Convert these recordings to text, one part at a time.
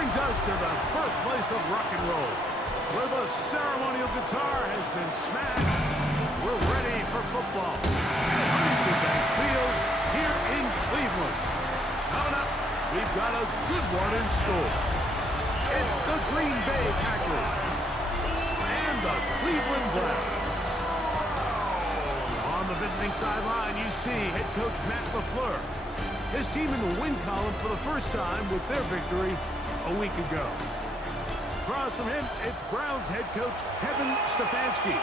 brings us to the birthplace of rock and roll, where the ceremonial guitar has been smashed. We're ready for football. Huntington Bank Field here in Cleveland. Coming up, we've got a good one in store. It's the Green Bay Packers and the Cleveland Browns. On the visiting sideline, you see head coach Matt LaFleur. His team in the win column for the first time with their victory a week ago. Across from him, it's Browns head coach Kevin Stefanski.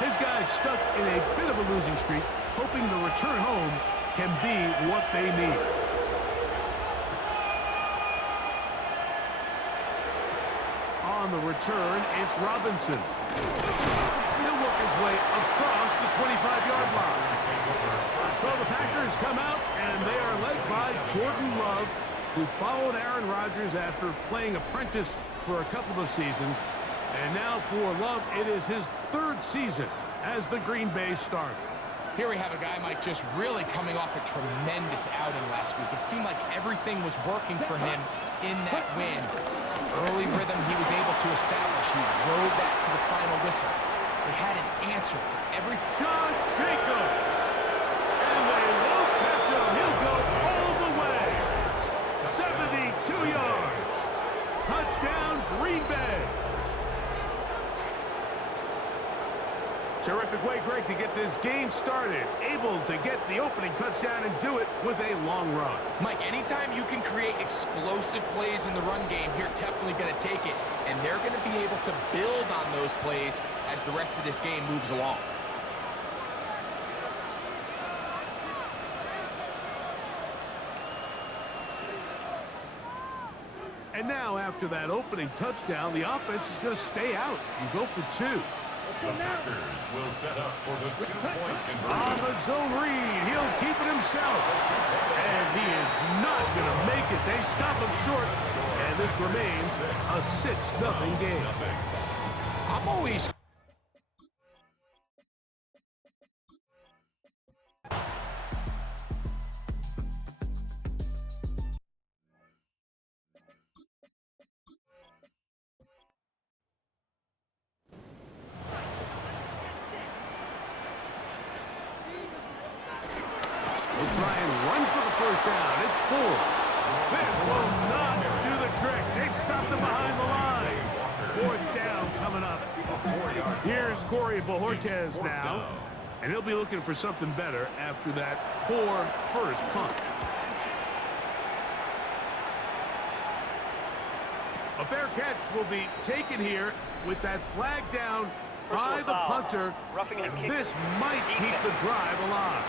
His guys stuck in a bit of a losing streak, hoping the return home can be what they need. On the return, it's Robinson. He'll work his way across the 25-yard line. So the Packers come out, and they are led by Jordan Love, who followed Aaron Rodgers after playing apprentice for a couple of seasons. And now for Love, it is his third season as the Green Bay starter. Here we have a guy, Mike, just really coming off a tremendous outing last week. It seemed like everything was working for him in that win. Early rhythm he was able to establish. He rode that to the final whistle. They had an answer for every... Josh Jacobs! And they won't catch him. He'll go all the way. 72 yards. Touchdown, Green Bay. Terrific way, Greg, to get this game started. Able to get the opening touchdown and do it with a long run. Mike, anytime you can create explosive plays in the run game, you're definitely going to take it. And they're going to be able to build on those plays as the rest of this game moves along. And now, after that opening touchdown, the offense is going to stay out and go for two. The Packers will set up for the two-point conversion. On the zone read, he'll keep it himself. And he is not going to make it. They stop him short. And this remains a 6-0 game. I'm always... We'll try and run for the first down. It's 4. This will not do the trick. They've stopped him behind the line. 4th down coming up. Here's Corey Bojorquez now. And he'll be looking for something better after that poor first punt. A fair catch will be taken here with that flag down by the punter. And this might keep the drive alive.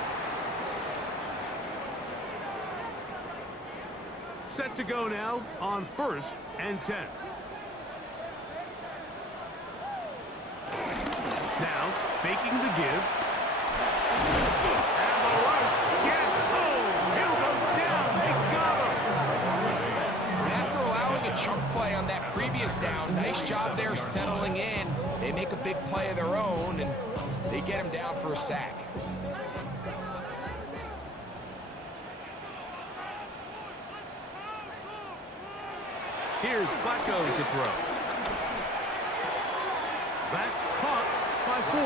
Set to go now on 1st and 10. Now, faking the give. And the rush gets home. He'll go down. They got him. After allowing a chunk play on that previous down, nice job there settling in. They make a big play of their own, and they get him down for a sack. Here's Flacco to throw. That's caught by 4.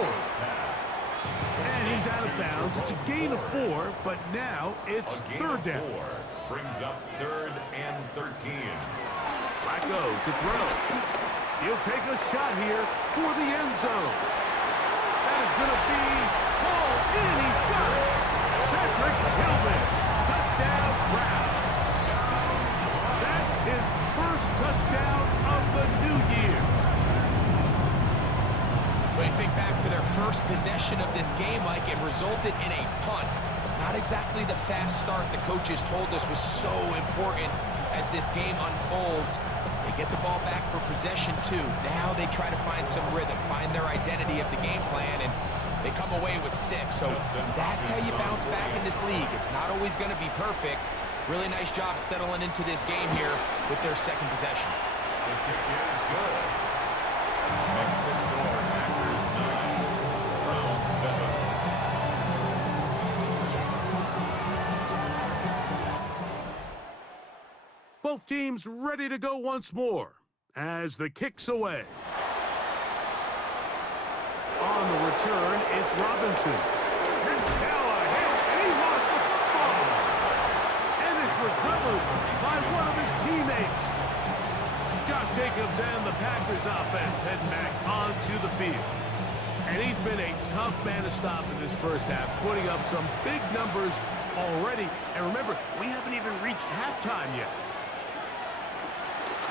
And he's out of bounds. It's a gain of 4, but now it's 3rd down. 4 brings up 3rd and 13. Flacco to throw. He'll take a shot here for the end zone. That is going to be hauled in. He's got it. Cedric Tillman. Touchdown, Browns. That is first touchdown of the new year. When you think back to their first possession of this game, Mike, it resulted in a punt. Not exactly the fast start the coaches told us was so important as this game unfolds. They get the ball back for possession 2. Now they try to find some rhythm, find their identity of the game plan, and they come away with 6. So that's how you bounce back in this league. It's not always going to be perfect. Really nice job settling into this game here with their second possession. The kick is good. Makes the score Packers 9, Browns 7. Both Both teams ready to go once more as the kick's away. On the return, it's Robinson. Now a hit, and he lost the football. And it's recovered by one of his teammates. Josh Jacobs and the Packers offense heading back onto the field. And he's been a tough man to stop in this first half, putting up some big numbers already. And remember, we haven't even reached halftime yet.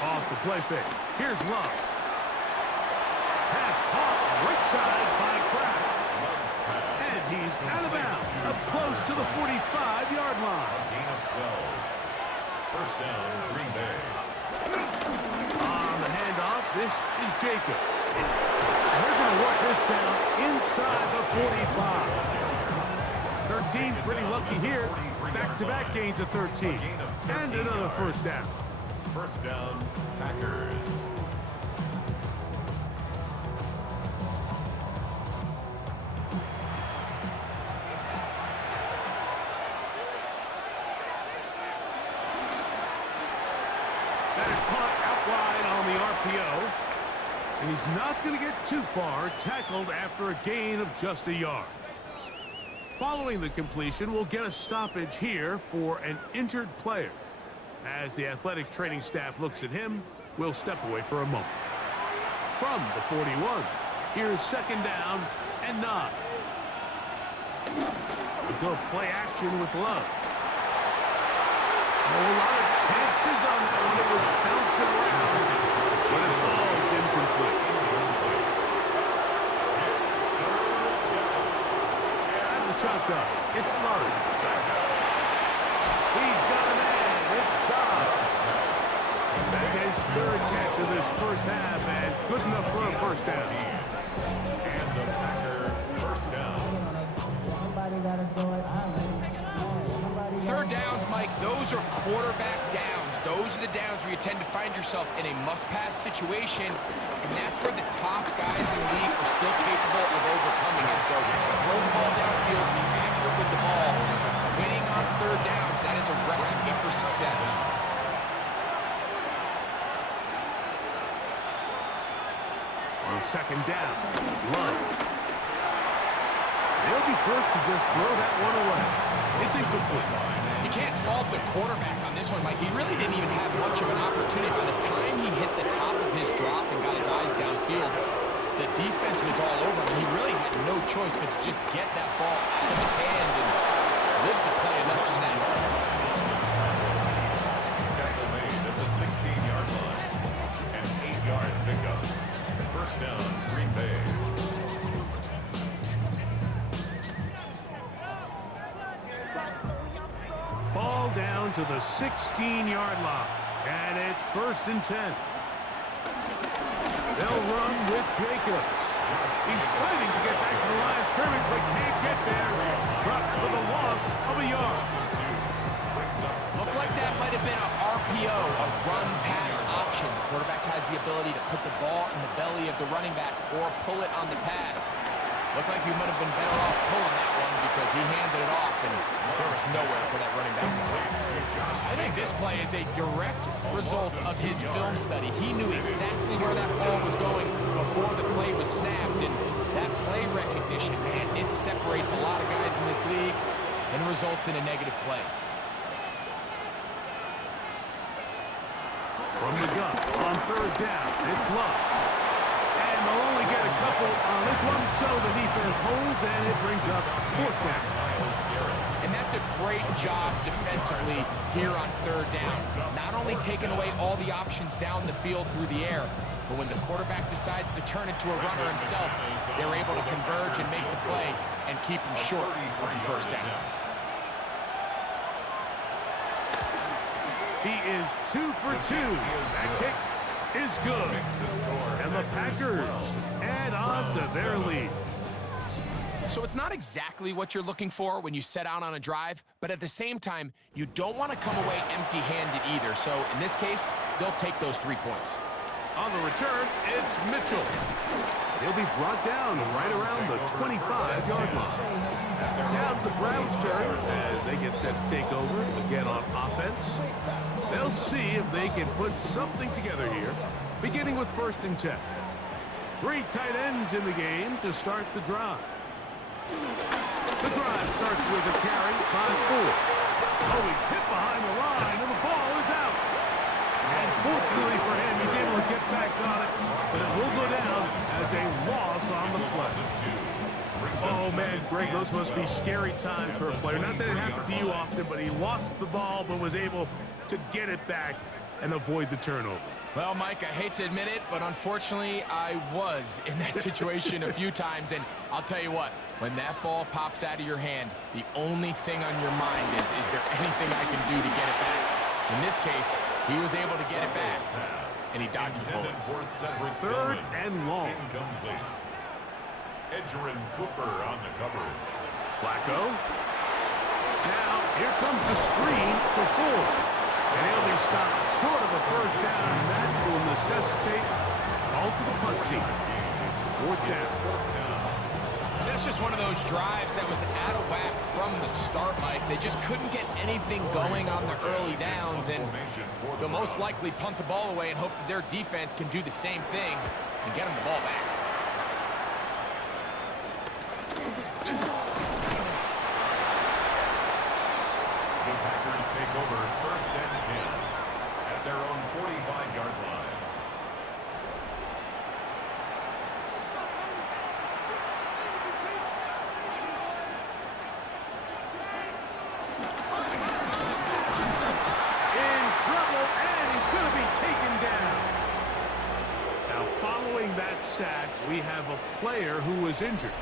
Off the play fake. Here's Love. Pass caught right side by Kraft. And he's out of bounds, up close to the 45-yard line. Gain of 12. First down, Green Bay. On the handoff, this is Jacobs. And they're going to work this down inside the 45. 13, pretty lucky here. Back-to-back gains of 13. And another first down. First down, Packers. That is caught out wide on the RPO. And he's not going to get too far, tackled after a gain of just a yard. Following the completion, we'll get a stoppage here for an injured player. As the athletic training staff looks at him, we'll step away for a moment. From the 41, here's second down and 9. We'll go play action with Love. A lot of chances on that one. It was bouncing around, but it falls incomplete. Out of the shotgun, it's Love. He's got a man. It's Dobbs. That's his third catch of this first half, and good enough for a first down. And the Packer first down. Third downs, Mike, those are quarterback downs. Those are the downs where you tend to find yourself in a must-pass situation, and that's where the top guys in the league are still capable of overcoming it. So throw the ball downfield, be accurate with the ball. Winning on third downs, that is a recipe for success. On second down, Love. They'll be forced to just throw that one away. It's incomplete. You can't fault the quarterback on this one, Mike. He really didn't even have much of an opportunity. By the time he hit the top of his drop and got his eyes downfield, the defense was all over him. He really had no choice but to just get that ball out of his hand and live to play another snap. Tackle made at the 16-yard line. An 8-yard pickup. First down, Green Bay. Ball down to the 16-yard line, and it's first and 10. They'll run with Jacobs. He's fighting to get back to the line of scrimmage, but can't get there. Dropped for the loss of a yard. Looked like that might have been an RPO, a run-pass option. The quarterback has the ability to put the ball in the belly of the running back or pull it on the pass. Looked like he might have been better off pulling that one because he handed it off, and there was nowhere for that running back to go. I think this play is a direct result of his film study. He knew exactly where that ball was going before the play was snapped, and that play recognition, man, it separates a lot of guys in this league and results in a negative play. From the gun, on third down, it's Love. And they'll only get a couple on this one, so the defense holds, and it brings up fourth down. And that's a great job defensively here on third down. Not only taking away all the options down the field through the air, but when the quarterback decides to turn into a runner himself, they're able to converge and make the play and keep him short of the first down. He is 2 for 2. That kick is good. And the Packers add on to their lead. So it's not exactly what you're looking for when you set out on a drive, but at the same time, you don't want to come away empty-handed either. So in this case, they'll take those 3 points. On the return, it's Mitchell. He'll be brought down right around the 25-yard line. Now it's the Browns' turn as they get set to take over again on offense. They'll see if they can put something together here, beginning with 1st and 10. 3 tight ends in the game to start the drive. The drive starts with a carry by 4. Oh, he's hit behind the line, and the ball is out. And fortunately for him, he's able to get back on it, but it will go down as a loss on the play. Oh, man, Greg, those must be scary times for a player. Not that it happened to you often, but he lost the ball but was able to get it back and avoid the turnover. Well, Mike, I hate to admit it, but unfortunately, I was in that situation a few times, and I'll tell you what, when that ball pops out of your hand, the only thing on your mind is there anything I can do to get it back? In this case, he was able to get it back, and he dodged the bullet. 3rd and long. Edgerrin Cooper on the coverage. Flacco. Now, here comes the screen to Ford. And he'll be stopped short of a 1st down, and that will necessitate a call to the punt team. It's 4th down. That's just one of those drives that was out of whack from the start, Mike. They just couldn't get anything going on the early downs, and they'll most likely punt the ball away and hope that their defense can do the same thing and get them the ball back. The Packers take over 1st and 10 at their own 45-yard line. In trouble, and he's going to be taken down. Now, following that sack, we have a player who was injured.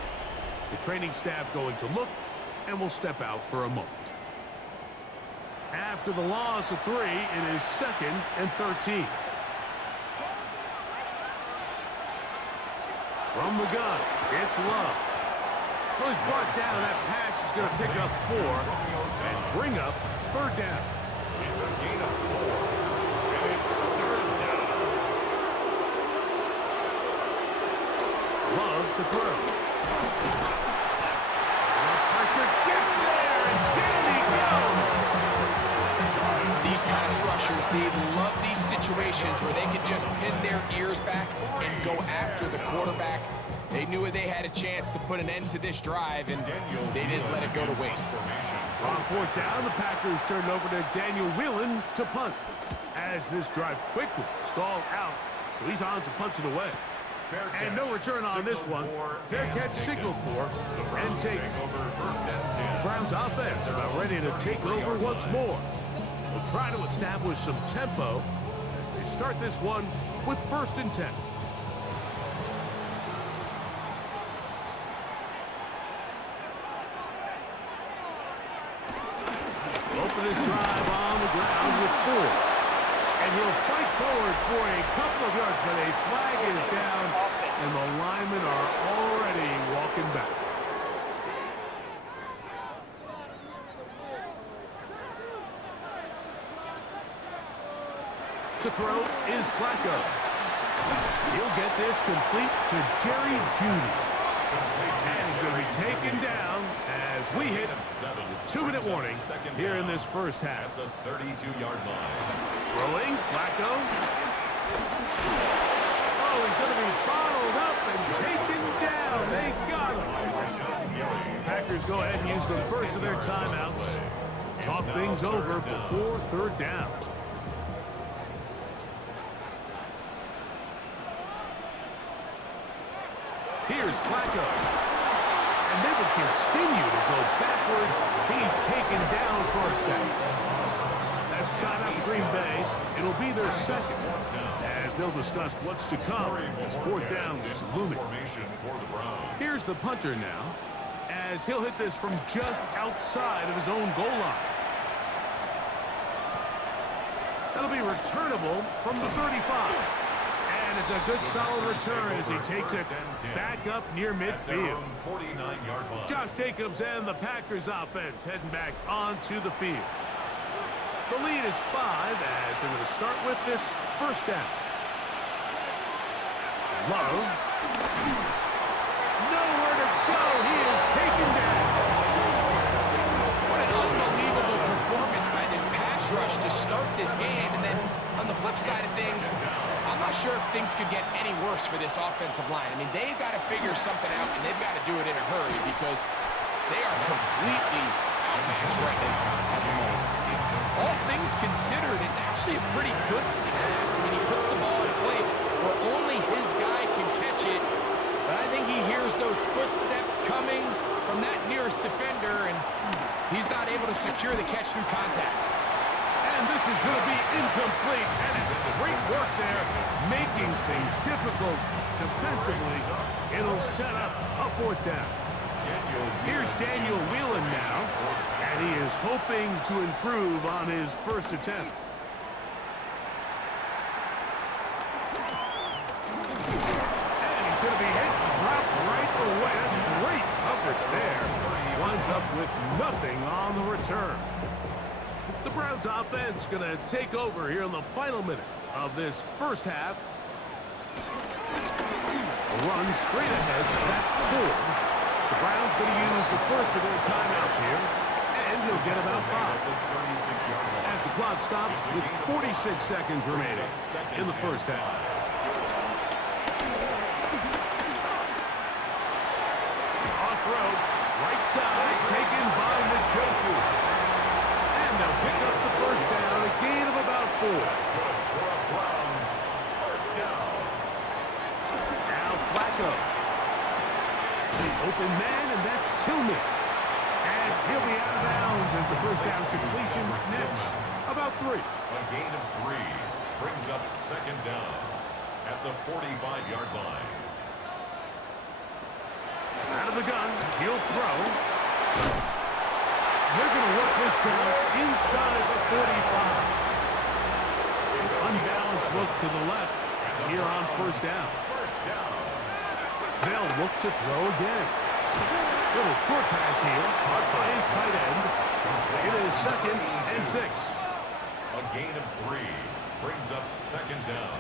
The training staff going to look, and will step out for a moment. After the loss of 3, it is 2nd and 13. From the gun, it's Love. Well, he's brought down. That pass is going to pick up 4 and bring up 3rd down. It's a gain of 4, and it's 3rd down. Love to throw. And the pressure gets there, and down he goes. These pass rushers, they love these situations where they can just pin their ears back and go after the quarterback. They knew they had a chance to put an end to this drive, and they didn't let it go to waste. On 4th down, the Packers turned over to Daniel Whelan to punt. As this drive quickly stalled out, so he's on to punt it away. And no return on this one. Fair catch signal for and take. The Browns offense about ready to take over once more. They'll try to establish some tempo as they start this one with 1st and 10. Open his drive on the ground with 4. And he'll fight forward for a couple of yards, but a flag is down, and the linemen are already walking back. To throw is Flacco. He'll get this complete to Jerry Jeudy. And he's going to be taken down as we hit the 2-minute warning here in this 1st half. At the 32-yard line. Throwing, Flacco. Oh, he's going to be bottled up and taken down. They got him. Packers go ahead and use the first of their timeouts. Talk things over before 3rd down. Here's Flacco. And they will continue to go backwards. He's taken down for a second. That's timeout for Green Bay. It'll be their 2nd. As they'll discuss what's to come as 4th down is looming. Here's the punter now, as he'll hit this from just outside of his own goal line. That'll be returnable from the 35. And it's a good solid return as he takes it back up near midfield. Josh Jacobs and the Packers offense heading back onto the field. The lead is 5 as they're going to start with this 1st down. Love. Nowhere to go. He is taken down. What an unbelievable performance by this pass rush to start this game. And then on the flip side of things, I'm not sure if things could get any worse for this offensive line. I mean, they've got to figure something out, and they've got to do it in a hurry because they are completely outmatched right now at the moment. All things considered, it's actually a pretty good pass. I mean, he puts the ball in a place where only his guy can catch it. But I think he hears those footsteps coming from that nearest defender, and he's not able to secure the catch through contact. And this is going to be incomplete. That is great work there, making things difficult defensively. It'll set up a fourth down. Here's Daniel Whelan now, and he is hoping to improve on his first attempt. And he's going to be hit, dropped right away. That's great coverage there. Winds up with nothing on the return. The Browns offense going to take over here in the final minute of this first half. A run straight ahead, that's 4. The Browns going to use the first of their timeouts here, and he'll get about 5. As the clock stops with 46 seconds remaining in the first half. Off road, right side, taken by Njoku. And they'll pick up the first down, a gain of about 4. Browns, first down. Now Flacco. Open man, and that's Tillman. And he'll be out of bounds as the first down completion nets about 3. A gain of 3 brings up second down at the 45-yard line. Out of the gun, he'll throw. They're going to work this down inside the 45. His unbalanced look to the left here on first down. They'll look to throw again. Little short pass here, caught by his tight end. It is 2nd and 6. A gain of 3 brings up second down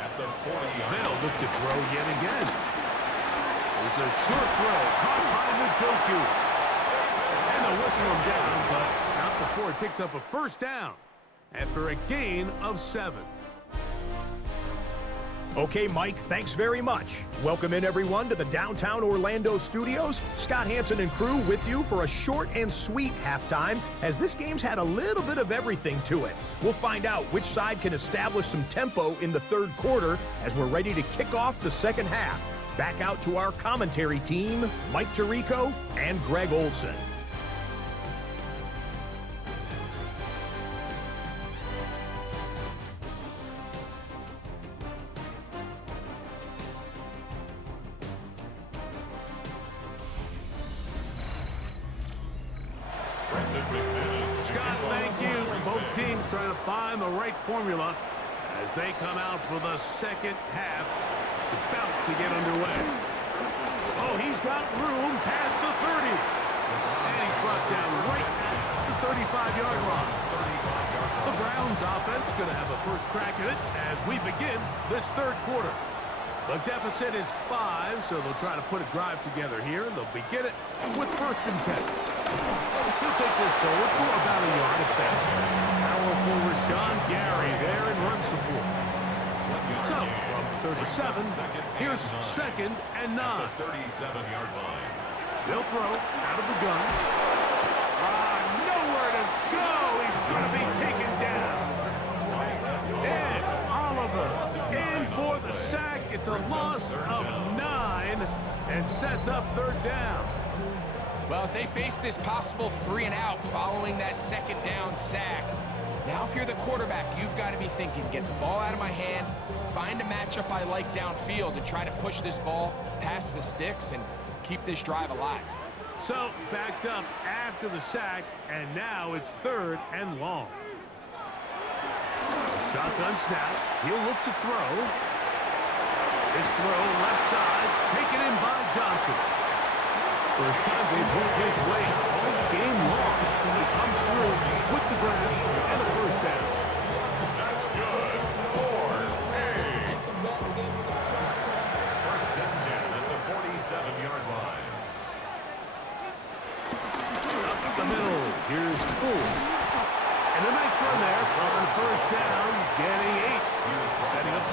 at the 40-yard line. They'll look to throw yet again. There's a short throw, caught by Njoku. And they'll whistle him down, but not before he picks up a first down after a gain of 7. Okay, Mike, thanks very much. Welcome in, everyone, to the downtown Orlando studios. Scott Hansen and crew with you for a short and sweet halftime, as this game's had a little bit of everything to it. We'll find out which side can establish some tempo in the third quarter as we're ready to kick off the second half. Back out to our commentary team, Mike Tirico and Greg Olson. Scott, thank you. Both teams trying to find the right formula as they come out for the second half. It's about to get underway. Oh, he's got room past the 30. And he's brought down right at the 35-yard line. The Browns offense going to have a first crack at it as we begin this third quarter. The deficit is 5, so they'll try to put a drive together here. They'll begin it with 1st and 10. He'll take this forward for about a yard at best. Powerful Rashawn Gary there in run support. So, from 37, here's 2nd and 9. 37-yard line. They'll throw out of the gun. Nowhere to go. He's going to be taken down. And Oliver in for the sack. It's a loss of 9 and sets up 3rd down. Well, as they face this possible 3-and-out following that second down sack, now if you're the quarterback, you've got to be thinking, get the ball out of my hand, find a matchup I like downfield, and try to push this ball past the sticks and keep this drive alive. So, backed up after the sack, and now it's 3rd and long. Shotgun snap. He'll look to throw. His throw left side, taken in by Johnson. First time they've worked his way all game long. He comes through with the grab and a first down. That's good. 4-8.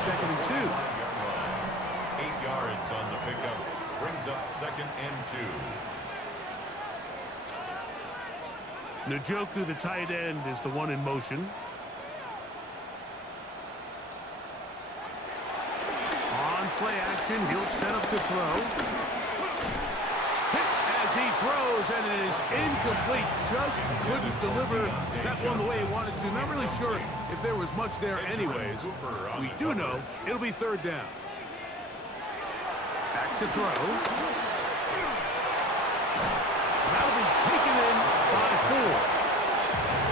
second and 2. 8 yards on the pickup. Brings up second and 2. Njoku, the tight end, is the one in motion. On play action, he'll set up to throw. Hit as he throws, and it is incomplete. Just couldn't deliver that one the way he wanted to. Not really sure if there was much there anyways. We do know it'll be third down. Back to throw. That'll be taken in by 4.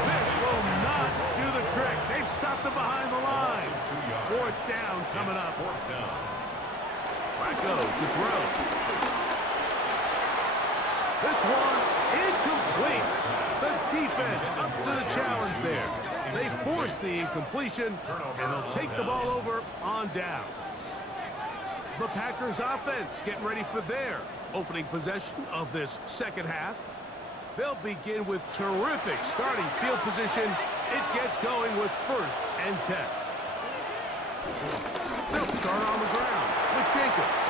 This will not do the trick. They've stopped him behind the line. Fourth down coming up. Flacco to throw. This one incomplete. The defense up to the challenge there. They force the incompletion, and they'll take the ball over on down. The Packers offense getting ready for their opening possession of this second half. They'll begin with terrific starting field position. It gets going with first and 10. They'll start on the ground with Jacobs.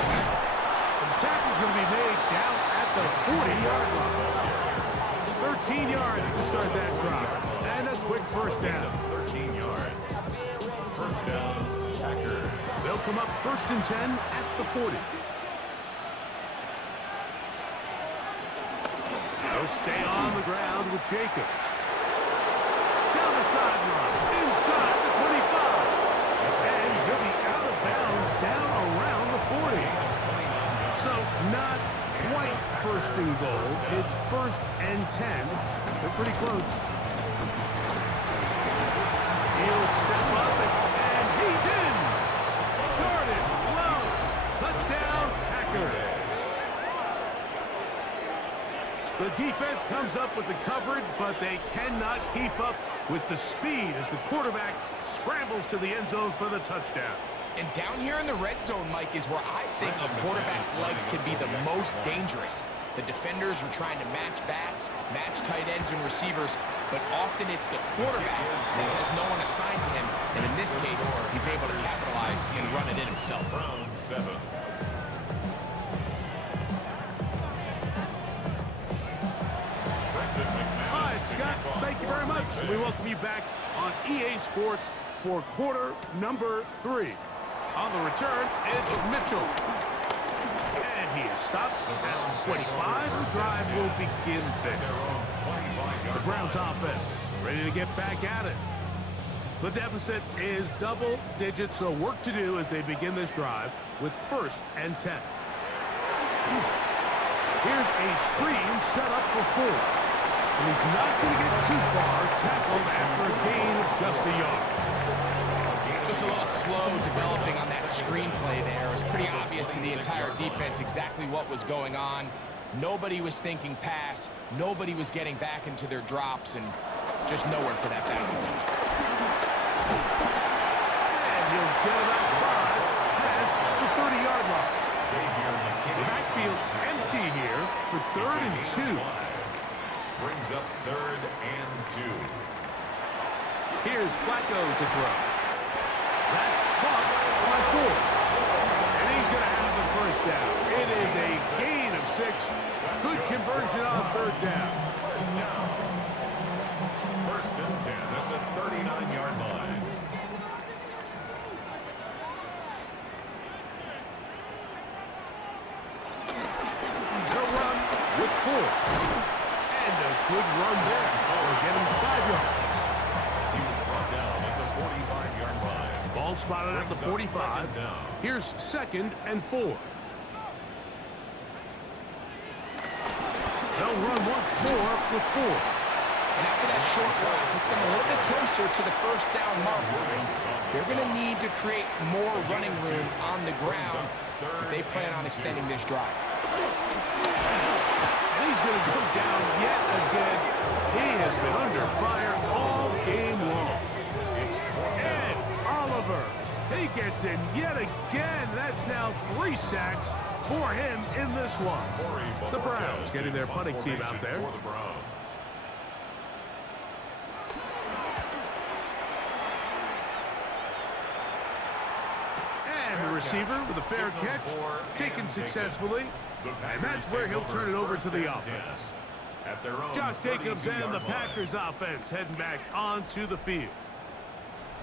The tackle's going to be made down at the 40-yard line. 13 yards to start that drive. And a quick first down. 13 yards. First down, Packers. They'll come up first and 10 at the 40. They'll stay on the ground with Jacobs. Down the sideline, inside the 25. And he'll be out of bounds down around the 40. So not quite first and goal. It's first and 10. They're pretty close. He'll step up and he's in. Guarded low. Touchdown, Packers. The defense comes up with the coverage, but they cannot keep up with the speed as the quarterback scrambles to the end zone for the touchdown. And down here in the red zone, Mike, is where I think a quarterback's legs can be the most dangerous. The defenders are trying to match backs, match tight ends and receivers, but often it's the quarterback that has no one assigned to him, and in this case, he's able to capitalize and run it in himself. Round 7. All right, Scott, thank you very much. We welcome you back on EA Sports for quarter number 3. On the return, it's Mitchell. And he is stopped at the 25. The drive will begin there. The Browns offense ready to get back at it. The deficit is double digits, so work to do as they begin this drive with first and 10. Here's a screen set up for 4. And he's not going to get too far, tackled after a gain of just a yard. Just a little slow developing on that screenplay there. It was pretty obvious to the entire defense exactly what was going on. Nobody was thinking pass. Nobody was getting back into their drops, and just nowhere for that back. And he'll get about 5 past the 30-yard line. The backfield empty here for third and 2. Brings up third and 2. Here's Flacco to throw. That's caught by 4. And he's going to have the first down. It is a gain of 6. Good conversion on third down. First and 10 at the 39-yard line. They'll run with 4. And a good run there. They'll get him 5 yards. He was brought down at the 45-yard line. Ball spotted at the 45. Here's second and 4. They'll run once more with 4. And after that short run, puts them a little bit closer to the first down marker. They're going to need to create more running room on the ground if they plan on extending this drive. And he's going to go down yet again. He has been under fire all game long. And Oliver, he gets in yet again. That's now 3 sacks for him in this one. The Browns getting their punting team out there. For the Browns. receiver with a fair catch, taken successfully, and that's where he'll turn it over to the offense. Josh Jacobs and the Packers offense heading back onto the field.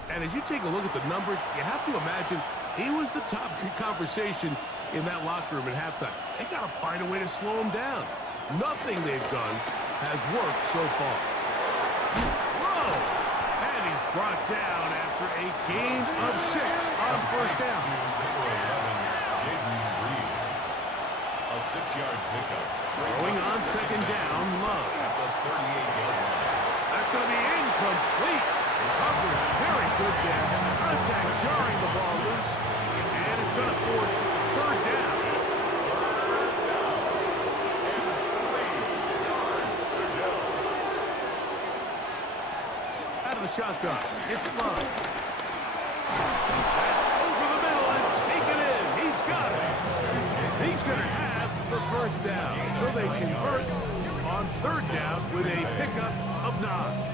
And as you take a look at the numbers, you have to imagine he was the top conversation in that locker room at halftime. They got to find a way to slow him down. Nothing they've done has worked so far. Whoa! And he's brought down after a gain of 6 on first down. A 6-yard pickup. Throwing on second down, Love. At the 38-yard line. That's going to be incomplete. Covered very good there. Contact jarring the ball loose. And it's going to force third down. Out of the shotgun, it's Love. Over the middle and taken in. He's got it. He's going to have the first down. So they convert on third down with a pickup of 9.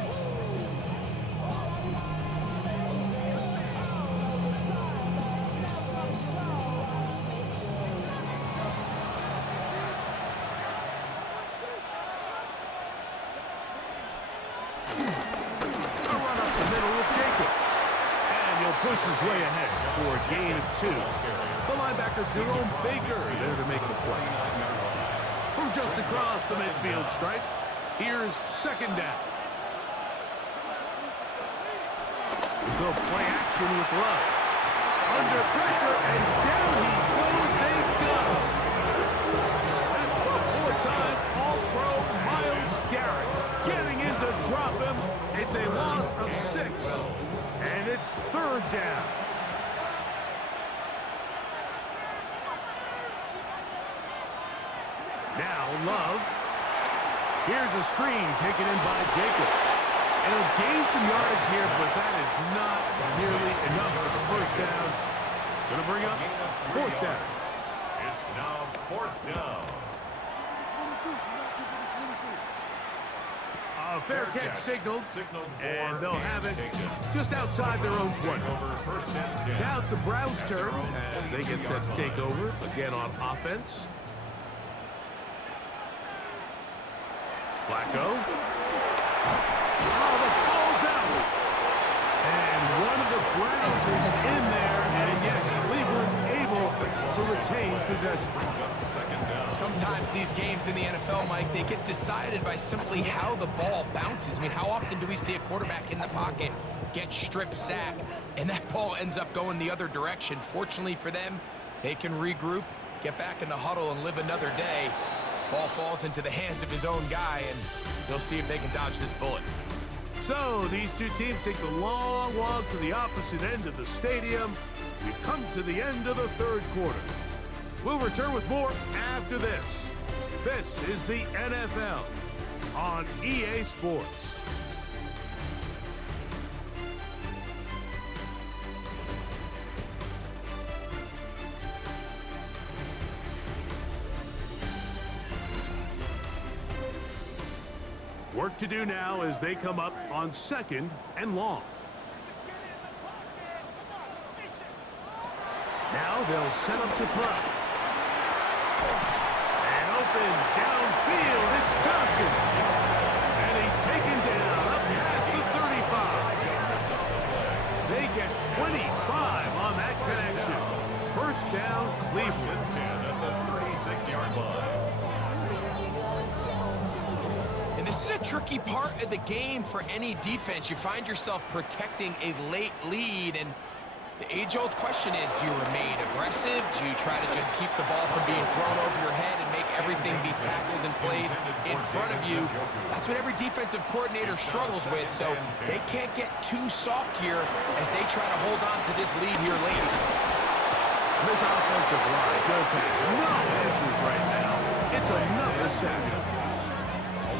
Pushes way ahead for a gain of 2. The linebacker Jerome Baker there to make the play. From just across the midfield stripe, here's second down. Go play action with Love. Under pressure and down he goes. They go. That's the 4-time All-Pro Myles Garrett getting in to drop him. It's a loss of 6. And it's third down. Now Love. Here's a screen taken in by Jacobs. And he'll gain some yardage here, but that is not nearly enough for the first down. It's going to bring up fourth down. It's now fourth down. A fair catch signaled, and they'll have it just outside their own 20. Now it's the Browns' turn as they get set to take over, again on offense. Flacco. Oh, the ball's out. And one of the Browns is in there, and yes, Cleveland able to retain possession. Sometimes these games in the NFL, Mike, they get decided by simply how the ball bounces. I mean, how often do we see a quarterback in the pocket get strip sack, and that ball ends up going the other direction? Fortunately for them, they can regroup, get back in the huddle, and live another day. Ball falls into the hands of his own guy, and they'll see if they can dodge this bullet. So these two teams take the long walk to the opposite end of the stadium. We've come to the end of the third quarter. We'll return with more after this. This is the NFL on EA Sports. Work to do now as they come up on second and long. Now they'll set up to throw. And open downfield, it's Johnson. And he's taken down up past the 35. They get 25 on that connection. First down, Cleveland. 10 at the 36-yard line. And this is a tricky part of the game for any defense. You find yourself protecting a late lead, and the age-old question is, do you remain aggressive? Do you try to just keep the ball from being thrown over your head and make everything be tackled and played in front of you? That's what every defensive coordinator struggles with, so they can't get too soft here as they try to hold on to this lead here late. This offensive line just has no answers right now. It's another sack.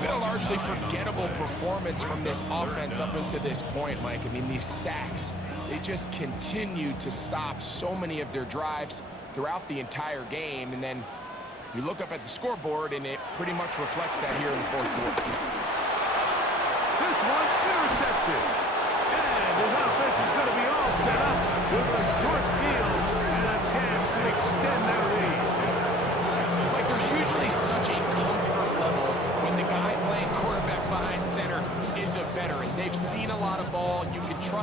Been a largely forgettable performance from this offense up until this point, Mike. I mean, these sacks, they just continue to stop so many of their drives throughout the entire game. And then you look up at the scoreboard, and it pretty much reflects that here in the fourth quarter. This one intercepted. And his offense is going to be all set up with a short field and a chance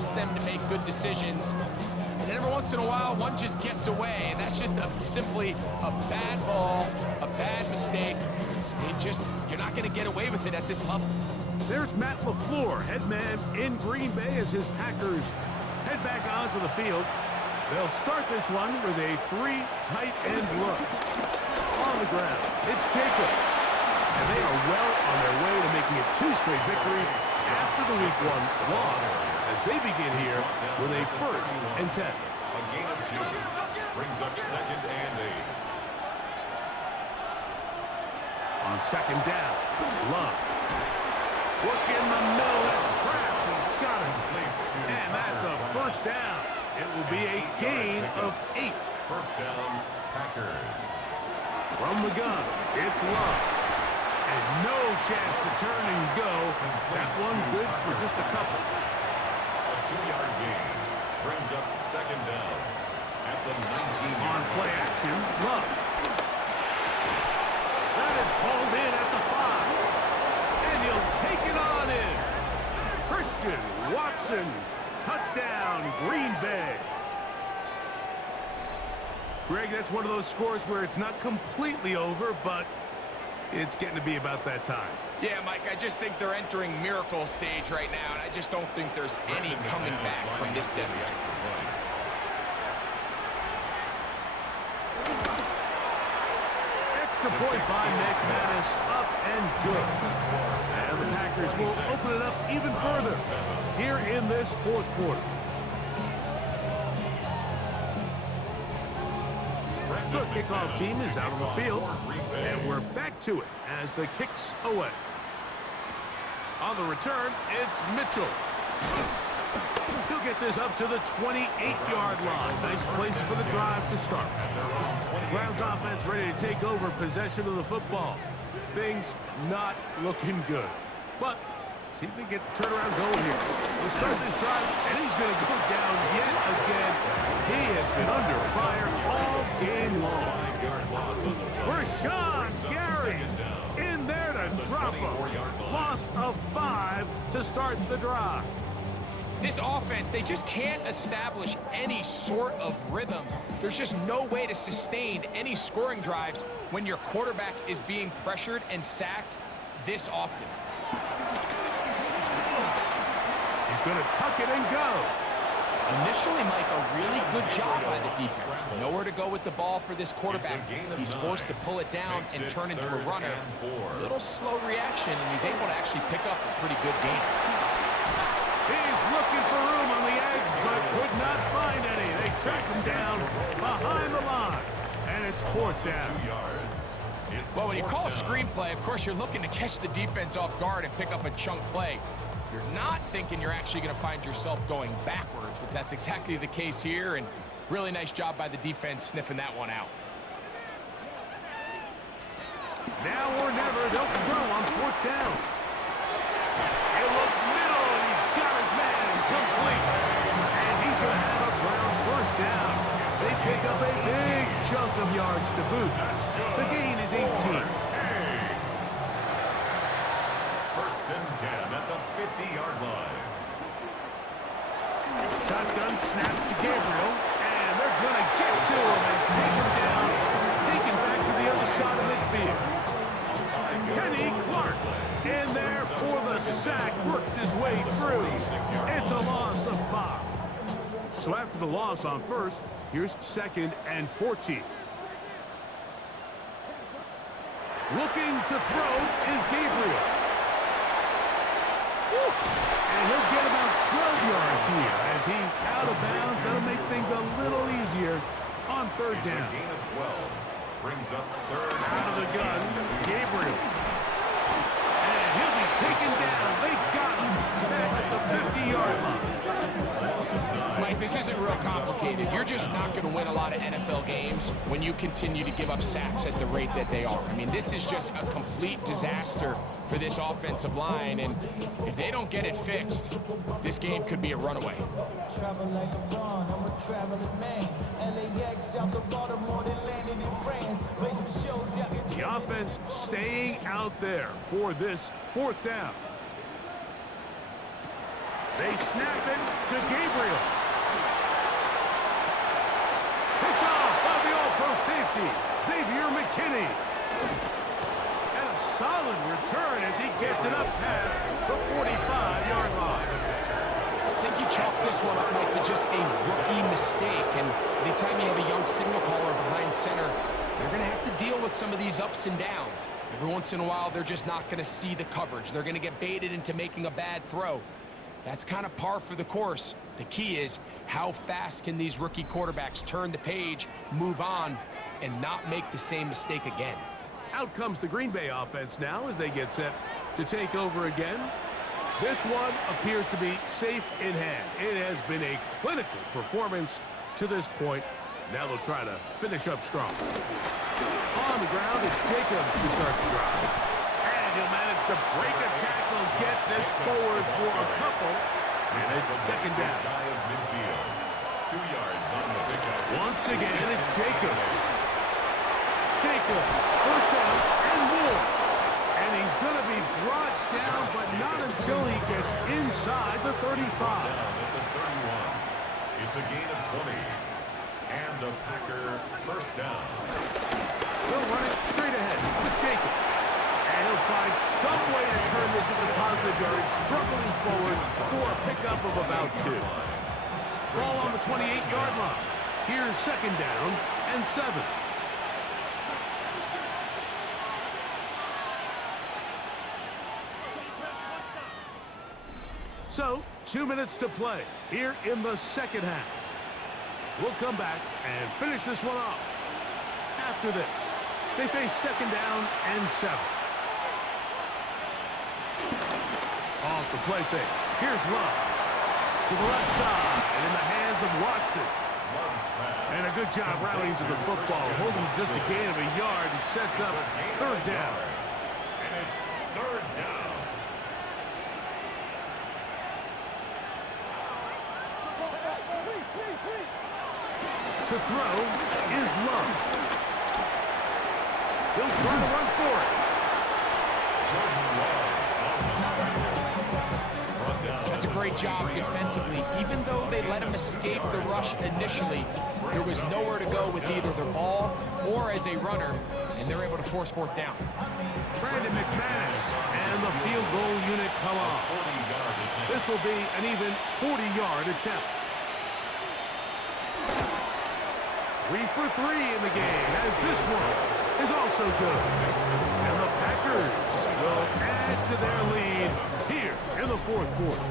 trust them to make good decisions. And then every once in a while, one just gets away, and that's just simply a bad ball, a bad mistake. You're not going to get away with it at this level. There's Matt LaFleur, head man in Green Bay as his Packers head back onto the field. They'll start this one with a 3 tight end look. On the ground, it's Jacobs. And they are well on their way to making it 2 straight victories after the Week 1 loss as they begin here with a 1st and 10. A gain of 2 brings up 2nd and 8. On 2nd down, Love. Work in the middle, that's Kraft. He's got him. And that's a 1st down. It will be a gain of 8. 1st down, Packers. From the gun, it's Love. And no chance to turn and go. That one good for just a couple. A 2-yard gain brings up 2nd down at the 19-yard On play action, Love. That is hauled in at the 5. And he'll take it on in. Christian Watson. Touchdown, Green Bay. Greg, that's one of those scores where it's not completely over, but it's getting to be about that time. Yeah, Mike, I just think they're entering miracle stage right now, and I just don't think there's any coming back from this deficit. Extra point by McManus, up and good. And the Packers will open it up even further here in this 4th quarter. The kickoff team is out on the field, and we're back to it as the kick's away. On the return, it's Mitchell. He'll get this up to the 28-yard line. Nice place for the drive to start. Browns offense ready to take over possession of the football. Things not looking good. But see if they get the turnaround going here. He'll start this drive, and he's going to go down yet again. He has been under fire all game long. Rashawn Gary in there to drop him. Loss of 5 to start the drive. This offense, they just can't establish any sort of rhythm. There's just no way to sustain any scoring drives when your quarterback is being pressured and sacked this often. He's going to tuck it and go. Initially, Mike, a really good job by the defense. Nowhere to go with the ball for this quarterback. He's forced to pull it down and turn into a runner. A little slow reaction, and he's able to actually pick up a pretty good game. He's looking for room on the edge, but could not find any. They track him down behind the line, and it's 4th down. Well, when you call a screenplay, of course, you're looking to catch the defense off guard and pick up a chunk play. You're not thinking you're actually going to find yourself going backwards, but that's exactly the case here, and really nice job by the defense sniffing that one out. Now or never, they'll throw on 4th down. He'll look middle, and he's got his man complete. And he's going to have a Browns 1st down. They pick up a big chunk of yards to boot. The gain is 18. 1st and 10 at the 50-yard line. Shotgun snap to Gabriel, and they're going to get to him and take him down. Taken back to the other side of midfield. Kenny Clark in there for the sack, worked his way through. It's a loss of 5. So after the loss on 1st, here's 2nd and 14. Looking to throw is Gabriel. And he'll get about 12 yards here as he's out of bounds. That'll make things a little easier on 3rd down. Gain of 12 brings up 3rd. Out of the gun, Gabriel. And he'll be taken down. They got him back at the 50-yard line. Mike, this isn't real complicated. You're just not going to win a lot of NFL games when you continue to give up sacks at the rate that they are. I mean, this is just a complete disaster for this offensive line, and if they don't get it fixed, this game could be a runaway. The offense staying out there for this 4th down. They snap it to Gabriel. Picked off by the all-pro safety, Xavier McKinney. And a solid return as he gets it up past the 45-yard line. I think you chalk this one up, Mike, to just a rookie mistake. And anytime you have a young signal caller behind center, they're going to have to deal with some of these ups and downs. Every once in a while, they're just not going to see the coverage. They're going to get baited into making a bad throw. That's kind of par for the course. The key is how fast can these rookie quarterbacks turn the page, move on, and not make the same mistake again. Out comes the Green Bay offense now as they get set to take over again. This one appears to be safe in hand. It has been a clinical performance to this point. Now they'll try to finish up strong. On the ground, it's Jacobs to start the drive. And he'll manage to break a tackle and get this forward for a couple. And it's second down. 2 yards on the pickup. Once again, it's Jacobs. Jacobs, first down and more. And he's going to be brought down, but not until he gets inside the 35. Down at the 31. It's a gain of 20. And a Packer first down. He'll run it straight ahead with Jacobs. And he'll find some way to turn this into positive yardage, struggling forward for a pickup of about 2. Ball on the 28-yard line. Here's second down and 7. So, 2 minutes to play here in the second half. We'll come back and finish this one off. After this, they face second down and 7. Off the play fake. Here's Love. To the left side and in the hands of Watson. And a good job rallying to the football. Holding just a gain of a yard and sets up third down. And it's third down. To throw is Love. He'll try to run for it. That's a great job defensively. Even though they let him escape the rush initially, there was nowhere to go with either the ball or as a runner, and they're able to force fourth down. Brandon McManus and the field goal unit come off. This will be an even 40-yard attempt. 3 for 3 in the game, as this one is also good. And the Packers will add to their lead here in the fourth quarter.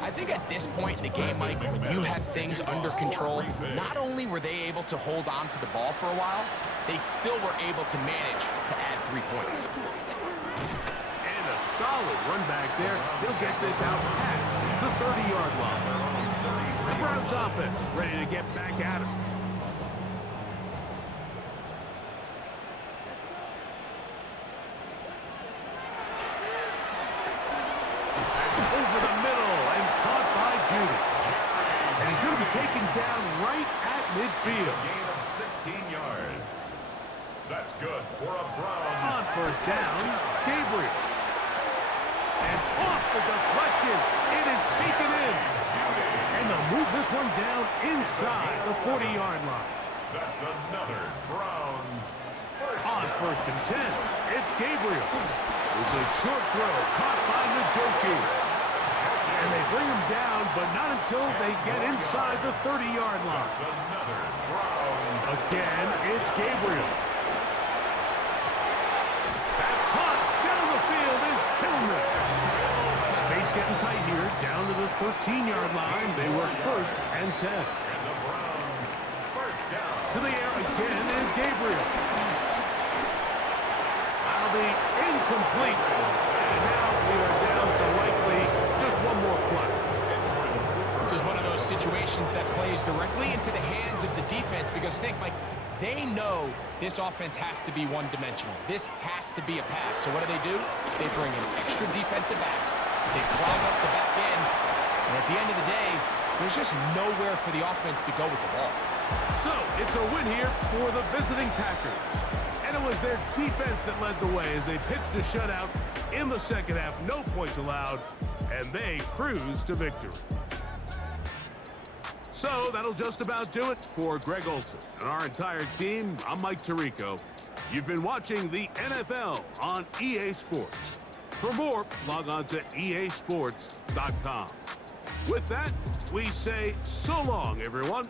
I think at this point in the game, Mike, when you have things under control, not only were they able to hold on to the ball for a while, they still were able to manage to add 3 points. And a solid run back there. He'll get this out past the 30-yard line. The Browns offense ready to get back at him. Taken down right at midfield. Gain of 16 yards. That's good for a Browns. On first down, Gabriel. And off the deflection, it is taken in. And they'll move this one down inside the 40-yard line. That's another Browns first On down. first and 10, it's Gabriel. It's a short throw caught by Njoku. And they bring him down, but not until they get inside the 30-yard line. That's another Browns. Again, it's Gabriel. That's caught. Down the field is Tillman. Space getting tight here. Down to the 13-yard line. They work first and 10. And the Browns first down. To the air again is Gabriel. That'll be incomplete. And now we are down to likely just one more play. This is one of those situations that plays directly into the hands of the defense because think, Mike, they know this offense has to be one-dimensional. This has to be a pass. So what do? They bring in extra defensive backs. They clog up the back end. And at the end of the day, there's just nowhere for the offense to go with the ball. So it's a win here for the visiting Packers. And it was their defense that led the way as they pitched a shutout in the second half. No points allowed. and they cruise to victory. So that'll just about do it for Greg Olson and our entire team. I'm Mike Tirico. You've been watching the NFL on EA Sports. For more, log on to easports.com. With that, we say so long, everyone.